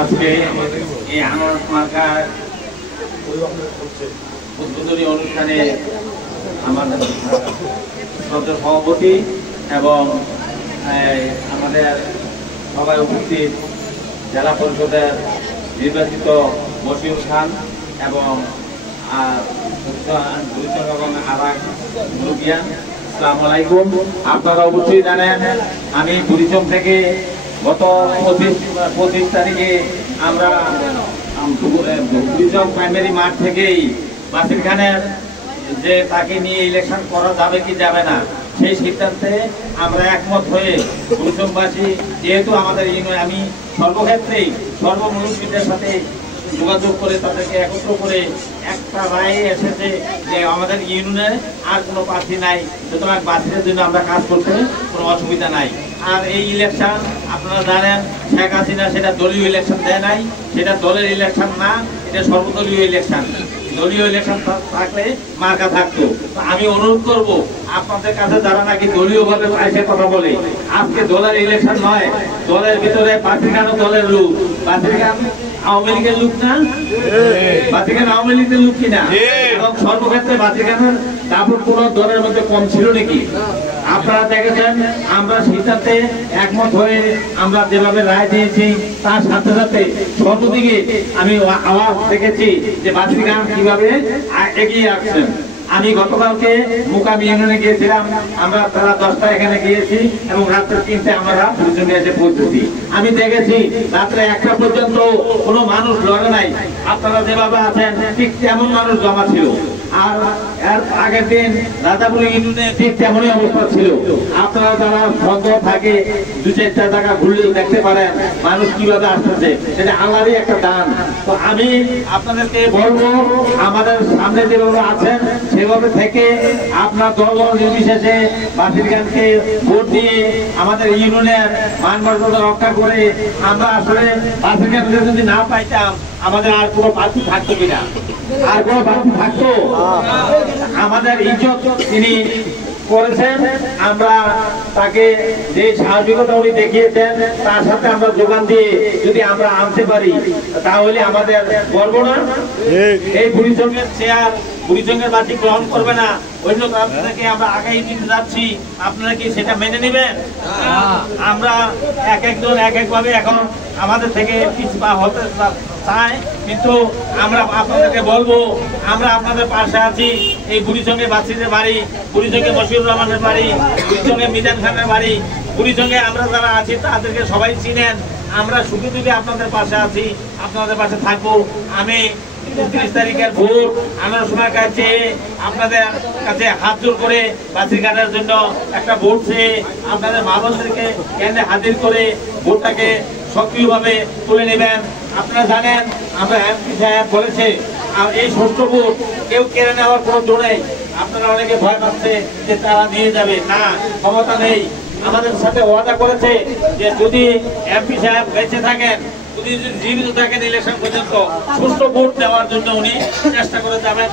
আজকে এই আনারস মার্কার উদ্বোধনী অনুষ্ঠানে আমাদের সভাপতি এবং আমাদের সবাই উপস্থিত জেলা পরিষদের নির্বাচিত বশির খান এবং আসসালামু আলাইকুম। আপনারা অবশ্যই জানেন আমি বুড়িচং থেকে গত 25 তারিখে আমরা বুড়িচং প্রাইমারি মাঠ থেকেই বাসির খানের যে তাকে নিয়ে ইলেকশন করা যাবে কি যাবে না সেই সিদ্ধান্তে আমরা একমত হয়ে বুড়িচংবাসী যেহেতু আমাদের আমি সর্বক্ষেত্রেই সর্বমনুষ্যদের সাথে যোগাযোগ করে তাদেরকে একত্র করে একটা রায় এসেছে যে আমাদের ইউনিয়নে আর কোনো প্রার্থী নাই, সুতরাং প্রার্থীদের জন্য আমরা কাজ করতে কোনো অসুবিধা নাই। আর এই ইলেকশন আপনারা জানেন শেখ হাসিনা সেটা দলীয় ইলেকশন দেয় নাই, সেটা দলের ইলেকশন না, এটা সর্বদলীয় ইলেকশন। দলীয় ইলেকশন থাকলে মার্কা থাকতো। আমি অনুরোধ করব আপনাদের কাছে যারা নাকি দলীয় ভাবে এসে কথা বলে, আজকে দলের ইলেকশন নয়, দলের ভিতরে বাতিকানো দলের লোক, বাতিকান আওয়ামী লীগের লোক না, বাতিকান আওয়ামী লীগের লোক কিনা, এবং সর্বক্ষেত্রে বাতিকানের দাপট কোন দলের মধ্যে কম ছিল নাকি? আপনারা দেখেছেন আমরা সিদ্ধান্তে একমত হয়ে আমরা যেভাবে রায় দিয়েছি তার সাথে সাথে সর্বদিকে আমি আওয়াজ দেখেছি যে বাতিকান কিভাবে এগিয়ে আসছেন। আমি গতকালকে মুকাম ইউনিয়নে গিয়েছিলাম, আমরা তারা 10টায় এখানে গিয়েছি এবং রাত্রে 3টায় আমরা বুড়িচংয়ে এসে পৌঁছেছি। আমি দেখেছি রাত্রে 1টা পর্যন্ত কোনো মানুষ লড়ে নাই, আপনারা যেভাবে আছেন ঠিক তেমন মানুষ জমা ছিল। আর এর আগের দিন রাজাপুর ইউনিয়নে ঠিক তেমনই অবস্থা ছিল। আপনারা যারা সন্দেহ থাকে 2-4টা জায়গা ঘুরলেও দেখতে পারেন মানুষ কিভাবে আসতেছে, সেটা আল্লাহরই একটা দান। তো আমি আপনাদেরকে বলবো আমাদের সামনে যেভাবে আছেন সেভাবে থেকে আপনার দল নির্বিশেষে বাসির খানকে ভোট দিয়ে আমাদের ইউনিয়নের মান মর্যাদা রক্ষা করে আমরা আসলে বাসির খানকে যদি না পাইতাম আমাদের আর কোনো প্রার্থী থাকতো কিনা, আর কোনো প্রার্থী থাকতো? আমাদের ইজ্জত তিনি করেছেন, আমরা তাকে যে সাহসিকতা উনি দেখিয়েছেন তার সাথে আমরা যোগান দিয়ে যদি আমরা আনতে পারি তাহলে আমাদের গর্ব না? এই বুড়িচংয়ের চেয়ার বুড়িচংয়ের বাসী গ্রহণ করবে না, অন্য প্রার্থী থেকে আমরা আগামী দিতে যাচ্ছি, আপনারা কি সেটা মেনে নেবেন? আমরা এক একজন এক একভাবে এখন আমাদের থেকে পিছপা হতে চায়, কিন্তু আমরা আপনাদেরকে বলবো আমরা আপনাদের পাশে আছি। এই বুড়িচংয়ে বাসীদের বাড়ি, বুড়িচংয়ে বশির রহমানের বাড়ি, বুড়িচংয়ে মিজান খানের বাড়ি, বুড়িচংয়ে আমরা যারা আছি তাদেরকে সবাই চিনেন। আমরা সুখে দুঃখে আপনাদের পাশে আছি, আপনাদের পাশে থাকবো। আমি 29 তারিখের ভোট আনারস মার্কায় চেয়ে আপনাদের কাছে হাত জোর করে বাসির ঘাটের জন্য একটা ভোট চেয়ে আপনাদের মা বোনদেরকে কেন্দ্রে হাজির করে ভোটটাকে সক্রিয়ভাবে তুলে নেবেন। আপনারা জানেন আমরা এমপি সাহেব বলেছে আর এই ষষ্ঠ ভোট কেউ কেড়ে নেওয়ার কোনো জো নেই। আপনারা অনেকে ভয় পাচ্ছে যে তারা নিয়ে যাবে, না, ক্ষমতা নেই। আমাদের সাথে ওয়াদা করেছে যে যদি এমপি সাহেব বেঁচে থাকেন, উনি যদি জীবিত থাকেন ইলেকশন পর্যন্ত সুষ্ঠু ভোট দেওয়ার জন্য উনি চেষ্টা করে যাবেন।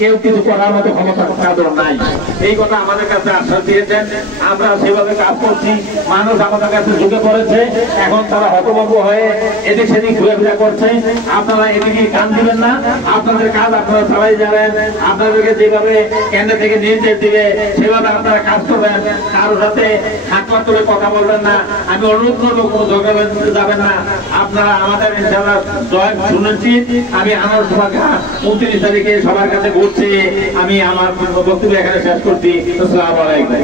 কেউ কিছু করার মতো ক্ষমতা কারোর নাই, এই কথা আমাদের কাছে আশ্বাস দিয়েছেন। আমরা সেভাবে কাজ করছি, মানুষ আমাদের কাছে ঝুঁকে পড়েছে, এখন তারা হতভম্ব হয়ে এদিক সেদিক ঘুরে করছে। আপনারা এদিকে কান দিবেন না, আপনাদের কাজ আপনারা সবাই যাবেন। আপনাদেরকে যেভাবে কেন্দ্র থেকে নির্দেশ দিবে সেভাবে আপনারা কাজ করবেন, কারোর সাথে হাতমা তুলে কথা বলবেন না। আমি অনুরোধ করবো কোনো ঝগড়া যাবেন না। আপনারা আমাদের ইনশাআল্লাহ জয় শুনেছি। আমি আমার 29 তারিখে সবার কাছে ঘুরছি। আমি আমার বক্তব্য এখানে শেষ করছি। আসসালামু আলাইকুম।